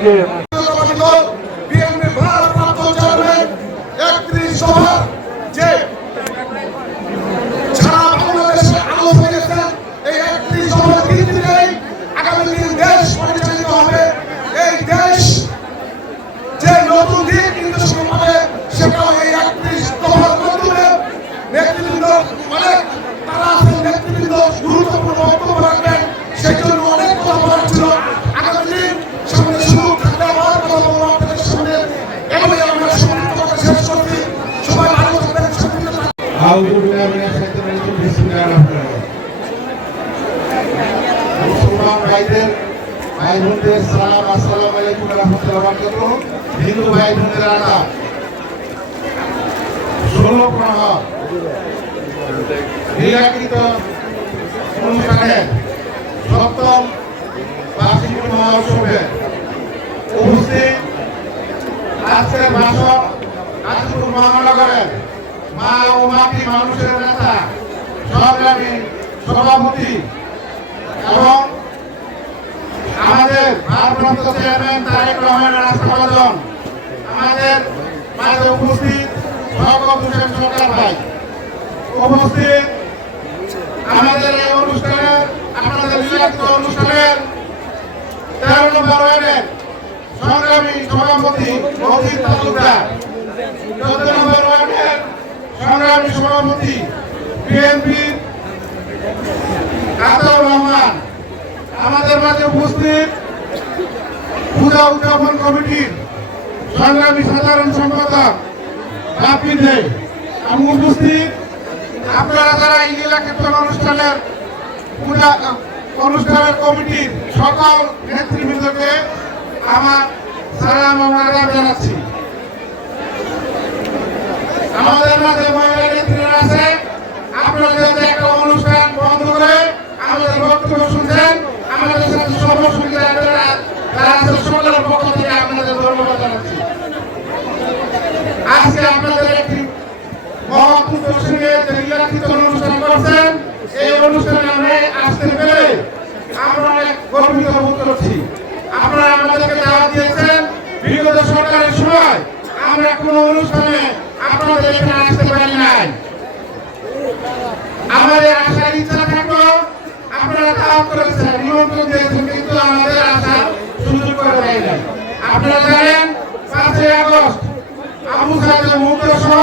আজকে বিএনপি ভাই বোনদের সালাম, আসসালামু আলাইকুম রহমতুল্লাহ বারাকাতুহু। হিন্দু ভাই বোনদের আদাব ষোলো প্রহর লীলাকৃত অনুষ্ঠানে সপ্তম বার্ষিক মহোৎসবে উপস্থিত আজকের ভাষণ গাজীপুর মহানগরের মা ও মাটি মানুষের নেতা সংগ্রামী সভাপতি এবং আমাদের ভারপ্রাপ্ত চেয়ারম্যান তারেক রহমানের রাষ্ট্রপ্রধান আমাদের মাঝে উপস্থিত শওকত হোসেন সরকার ভাই। উপস্থিত আমাদের এই অনুষ্ঠানের আপনাদের নিরাপদ অনুষ্ঠানের তেরো নম্বর ওয়ার্ডের সংগ্রামী সভাপতি মহিত তালুকদার। চোদ্দ নম্বর ওয়ার্ডের সংগ্রামী সভাপতি বিএনপি আতাউর রহমান। আমাদের মাঝে উপস্থিত পূজা উদযাপন কমিটির সংগ্রামী সাধারণ সম্পাদক এবং উপস্থিত। আপনারা যারা এই লীলাক্ষেত্র অনুষ্ঠানের পূজা, অনুষ্ঠানের কমিটির সকল নেতৃবৃন্দকে আমার সালাম আদাব জানাচ্ছি। আমাদের মাঝে মহিলা নেত্রীরা আছে। আপনারা যদি একটা অনুষ্ঠান বন্ধ করে আমাদের বক্তব্য শুনছেন আমাদের সাথে সর্বসুবিধা যারা তারা আছে সকলের পক্ষ থেকে আপনাদের ধন্যবাদ জানাচ্ছি আজকে আপনাদের একটি মহৎ উদ্দেশ্যে লীলাক্ষিত অনুষ্ঠান করছেন, এই অনুষ্ঠানে আমরা আসতে পেরে আমরা অনেক গর্বিত বোধ করছি। আপনারা আমাদেরকে দাওয়াত দিয়েছেন, বিগত সরকারের সময় আমরা কোনো অনুষ্ঠানে আপনাদের এখানে আসতে পারি নাই। আমাদের আসার ইচ্ছা থাকল, আপনারা দাওয়াত করেছেন, নিমন্ত্রণ দিয়েছেন, কিন্তু আমাদের আসার সুযোগ করে দেয় নাই। আপনারা জানেন, পাঁচই আগস্ট আবু সাহেবের মুক্ত সহ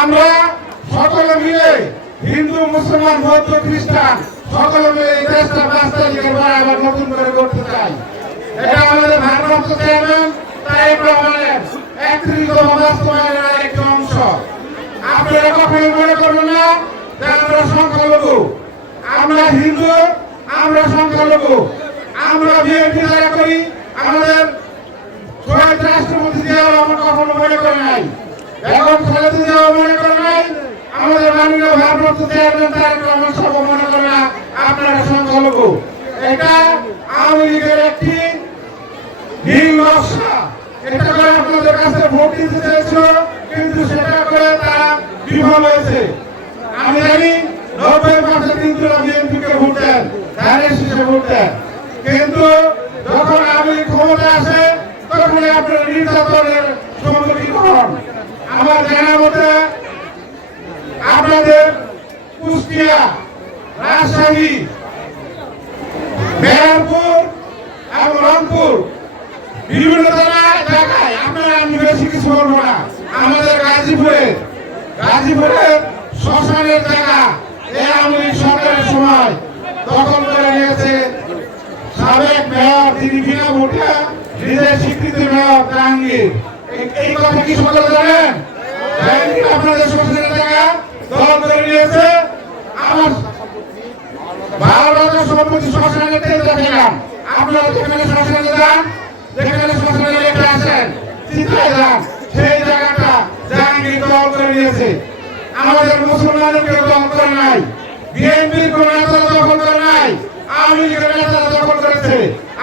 আমরা সকলে মিলে হিন্দু, মুসলমান, বৌদ্ধ, খ্রিস্টান, সকলে মিলে এই দেশটা তারিখের আবার নতুন করে করতে চাই। এটা আমাদের ভারপ্রাপ্ত চেয়ারম্যান তারেক রহমানের একত্রিশ দফা বাস্তবায়নের আরেকটি অংশ। আপনারা কখনোই মনে করবেন না যে আমরা সংখ্যালঘু। আমরা হিন্দু, আমরা সংখ্যালঘু। আমরা বিএনপি যারা করি, আমাদের রাষ্ট্রপতি রহমান কখনো মনে করে নাই এখন খালেদা জিয়াও মনে করে নাই আমাদের মাননীয় ভারপ্রাপ্ত চেয়ারম্যান তারেক রহমান সব মনে করে না আপনারা সংখ্যালঘু এটা আওয়ামী লীগের একটি নীল নকশা এটা করে আপনাদের কাছে ভোট দিতে চেয়েছিল কিন্তু সেটা করে তারা বিফল হয়েছে আমি জানি নব্বই পার্সেন্ট হিন্দুরা বিএনপিকে ভোট দেন ধানের কিন্তু যখন আমি ক্ষমতা আসে তখন আপনার নির্যাতনের সম্মুখীন হন। আমার জানা মতে, আপনাদের কুষ্টিয়া রাজশাহী মেহেরপুর এবং রংপুর বিভিন্ন জায়গায় আপনারা আমি বেশি কিছু বলব না। আমাদের গাজীপুরে গাজীপুরের শ্মশানের জায়গা আওয়ামী লীগ সরকারের সময় দখল করে নিয়েছে সাবেক মেয়র তিনি বিনা ভোটে নিজের স্বীকৃতি মেয়র জাহাঙ্গীর। এই- কথা কি সকলে জানেন? জাহাঙ্গীর আপনাদের শ্মশানের জায়গা দখল করে নিয়েছে আমার রাজার সম্পত্তি শ্মশানে তেল দেখলাম আপনারা যেখানে শ্মশানে যান, যেখানে শ্মশানে লেখা আছেন চিন্তায় যান। সেই জায়গাটা জাহাঙ্গীর দখল করে নিয়েছে। আমাদের মুসলমানদেরকে দখল করে নাই, বিএনপির কোন নেতারা দখল করে নাই আওয়ামী লীগের নেতারা দখল করেছে।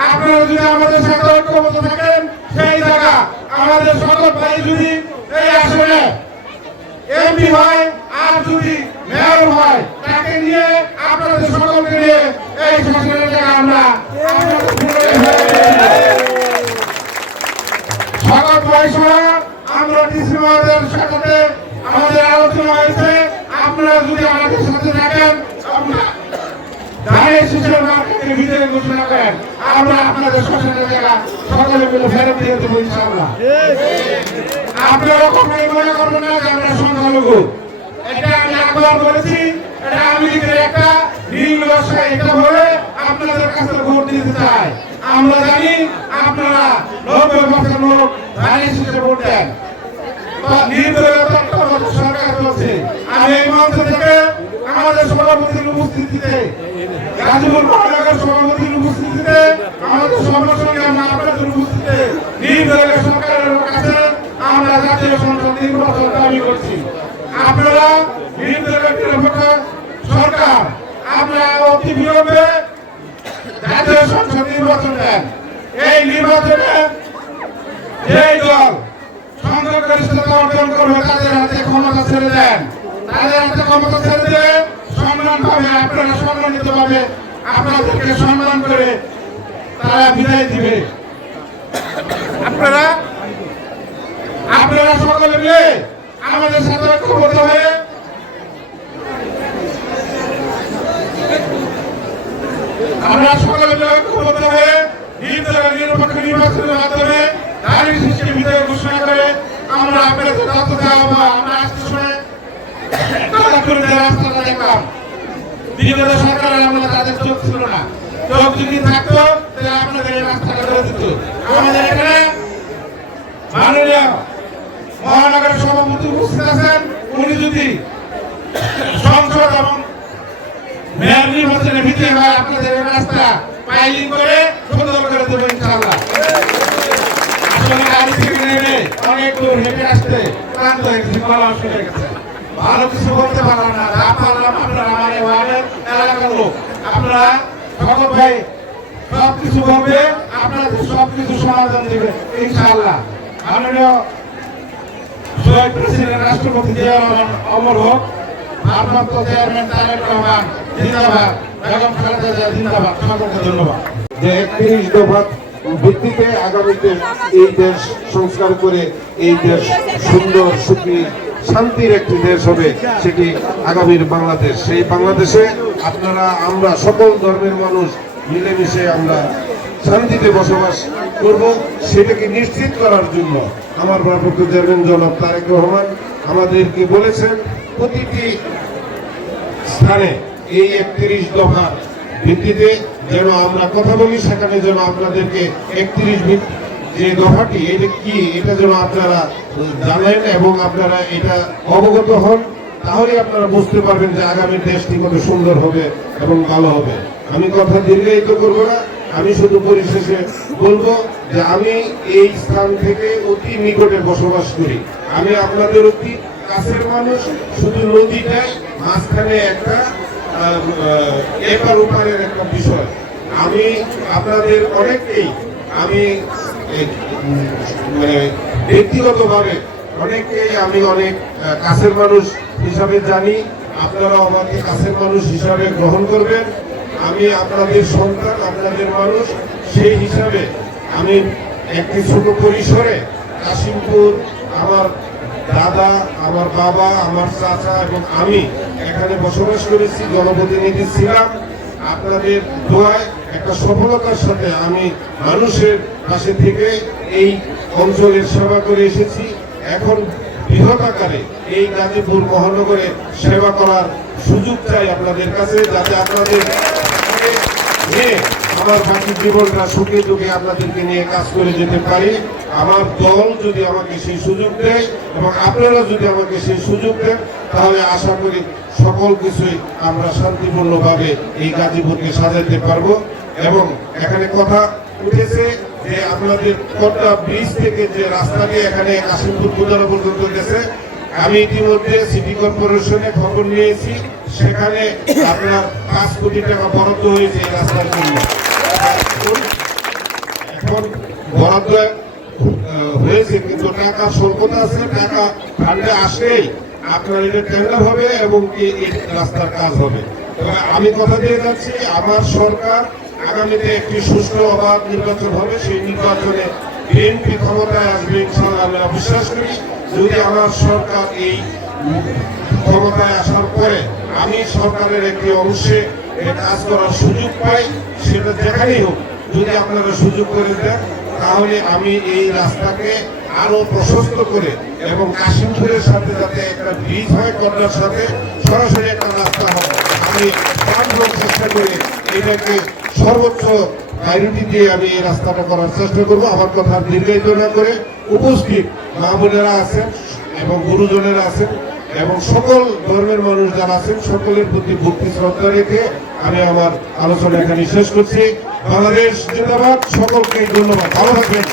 আপনারা যদি আমাদের সাথে ঐক্যবদ্ধ থাকেন, সেই জায়গা আমাদের সকল ভাই যদি এই আসনে এমপি হয়, আর যদি মেয়র হয়, তাকে নিয়ে আপনাদের সকলকে নিয়ে এই শাসনের জায়গা আমরা। সকল পয়সা আমরা ডিসি মহোদয়ের সাথে আমাদের আলোচনা হয়েছে। আপনারা যদি আমাদের সাথে থাকেন ধানের শিশুর মার্কেটে বিজয় ঘোষণা করেন। আমরা আপনাদের শ্মশানের জায়গা সকলে মিলে ফেরত দিয়ে দেবো ইনশাআল্লাহ। আপনারা মনে করবেন না যে আমরা সংখ্যালঘু। এটা আমি বলেছি, এটা আমি লীগের একটা নকশা এটা বলে আপনাদের কাছে ভোট দিতে আমরা জানি আপনারা নব্বই পার্সেন্ট লোক ধানের শীষে ভোট দেন। সরকার চলছে আমি এই মঞ্চ থেকে আমাদের সভাপতির উপস্থিতিতে গাজীপুর মহানগর সভাপতির উপস্থিতিতে, আমাদের সর্বসঙ্গে আমরা আপনাদের উপস্থিতিতে নির্দলীয় সরকারের কাছে আমরা জাতীয় সংসদ নির্বাচন দাবি করছি। আপনারা নির্দলীয় নিরপেক্ষ সরকার আমরা অতি বিলম্বে জাতীয় সংসদ নির্বাচন এই নির্বাচনে এই দল সংখ্যাগরিষ্ঠতা অর্জন করবে, তাদের হাতে ক্ষমতা ছেড়ে দেন। তাদের হাতে ক্ষমতা ছেড়ে দিয়ে সম্মান পাবে আপনারা সম্মানিত পাবে আপনাদেরকে সম্মান করে তারা বিদায় দিবে। আপনারা আপনারা সকলে মিলে আমাদের সাথে ঐক্যবদ্ধ হয়ে আমরা সকলে মিলে ঐক্যবদ্ধ হয়ে নির্দলীয় নিরপেক্ষ নির্বাচনের মাধ্যমে বিজয় ঘোষণা করে আমরা আপনাদের তথ্য দেওয়া আমরা আজকে শুনে রাস্তাটা দেখলাম। বিগত সরকারের আমলে তাদের চোখ ছিল না। চোখ যদি থাকতো, তাহলে আপনাদের এই রাস্তাটা করে দিত। আমাদের এখানে মাননীয় মহানগরের সভাপতি উপস্থিত আছেন। উনি যদি সংসদ এবং মেয়র নির্বাচনে বিজয় হয়, আপনাদের এই রাস্তা পাইলিং করে সুন্দর করে দেবেন ইনশাআল্লাহ। অনেক দূর হেঁটে আসতে ক্লান্ত হয়ে গেছে গলা ভালো কিছু বলতে পারলাম না যা পারলাম, আপনারা আমার এলাকার লোক। আপনারা সকল ভাই সব কিছু আপনাদের সব কিছু সমাধান দেবে ইনশাআল্লাহ। প্রেসিডেন্ট, রাষ্ট্রপতি রহমান, অমর হোক। ভারপ্রাপ্ত চেয়ারম্যান তারেক রহমান, জিন্দাবাদ। বেগম খালেদা জিয়া, জিন্দাবাদ। সকলকে ধন্যবাদ। যে একত্রিশ দফা ভিত্তিতে আগামীতে এই দেশ সংস্কার করে, এই দেশ সুন্দর, সুখী শান্তির একটি দেশ হবে, সেটি আগামীর বাংলাদেশ। সেই বাংলাদেশে আপনারা, আমরা সকল ধর্মের মানুষ মিলেমিশে আমরা শান্তিতে বসবাস করব, সেটাকে নিশ্চিত করার জন্য আমার ভারপ্রাপ্ত চেয়ারম্যান জনাব তারেক রহমান আমাদেরকে বলেছেন, প্রতিটি স্থানে এই একত্রিশ দফার ভিত্তিতে যেন আমরা কথা বলি, সেখানে যেন আপনাদেরকে একত্রিশ যে দফাটি এটা কি? এটা যেন আপনারা জানেন এবং আপনারা এটা অবগত হন, তাহলে আপনারা বুঝতে পারবেন যে আগামী দেশটি কত সুন্দর হবে এবং ভালো হবে। আমি কথা দীর্ঘায়িত করব না, আমি শুধু পরিশেষে বলব যে আমি এই স্থান থেকে অতি নিকটে বসবাস করি। আমি আপনাদের অতি কাছের মানুষ, শুধু নদীটাই, মাঝখানে একটা এপার ওপারের একটা বিষয়। আমি আপনাদের অনেককেই, আমি মানে ব্যক্তিগতভাবে অনেককেই আমি অনেক কাছের মানুষ হিসাবে জানি আপনারা আমাকে কাছের মানুষ হিসাবে গ্রহণ করবেন। আমি আপনাদের সন্তান, আপনাদের মানুষ, সেই হিসাবে আমি একটি ছোট পরিসরে কাশিমপুর, আমার দাদা, আমার বাবা, আমার চাচা এবং আমি এখানে বসবাস করেছি, জনপ্রতিনিধি ছিলাম। আপনাদের দোয়ায় একটা সফলতার সাথে আমি মানুষের কাছে থেকে এই অঞ্চলের সেবা করে এসেছি। এখন বৃহৎ আকারে এই গাজীপুর মহানগরে সেবা করার সুযোগ চাই আপনাদের কাছে, যাতে আপনাদের আমার বাকি জীবনটা সুখে দুঃখে আপনাদেরকে নিয়ে কাজ করে যেতে পারি। আমার দল যদি আমাকে সেই সুযোগ দেয় এবং আপনারা যদি আমাকে সেই সুযোগ দেন, তাহলে আশা করি সকল কিছুই আমরা শান্তিপূর্ণভাবে এই গাজীপুরকে সাজাতে পারব। এবং এখানে কথা উঠেছে যে আপনাদের কটা ব্রিজ থেকে যে রাস্তাটি এখানে কাশিমপুর পূজারা পর্যন্ত গেছে, আমি ইতিমধ্যে সিটি কর্পোরেশনে খবর নিয়েছি, সেখানে আপনার পাঁচ কোটি টাকা বরাদ্দ হয়েছে এই রাস্তার জন্য। এখন বরাদ্দ হয়েছে, কিন্তু টাকা স্বল্পতা আছে, টাকা ফান্ডে আসলেই আপনার এটা টেন্ডার হবে এবং এই রাস্তার কাজ হবে। আমি কথা দিয়ে যাচ্ছি, আমার সরকার আগামীতে একটি সুষ্ঠু অবাধ নির্বাচন হবে, সেই নির্বাচনে বিএনপি ক্ষমতায় আসবে আমি বিশ্বাস করি। যদি আমার সরকার এই ক্ষমতায় আসার পরে আমি সরকারের একটি অংশে কাজ করার সুযোগ পাই, সেটা যেখানেই হোক, যদি আপনারা সুযোগ করে দেন তাহলে আমি এই রাস্তাকে আরও প্রশস্ত করে এবং কাশিমপুরের সাথে যাতে একটা ব্রিজ হয় কন্যার সাথে, সরাসরি একটা রাস্তা হয় আমি প্রাণপণ চেষ্টা করে এটাকে সর্বোচ্চ প্রায়োরিটি দিয়ে আমি এই রাস্তাটা করার চেষ্টা করব। আমার কথা দীর্ঘায়িত না করে উপস্থিত মা বোনেরা আছেন এবং গুরুজনেরা আছেন। এবং সকল ধর্মের মানুষ যারা আছেন, সকলের প্রতি ভক্তি শ্রদ্ধা রেখে আমি আমার আলোচনা এখানে শেষ করছি। বাংলাদেশ জিন্দাবাদ, সকলকে ধন্যবাদ। ভালো থাকবেন।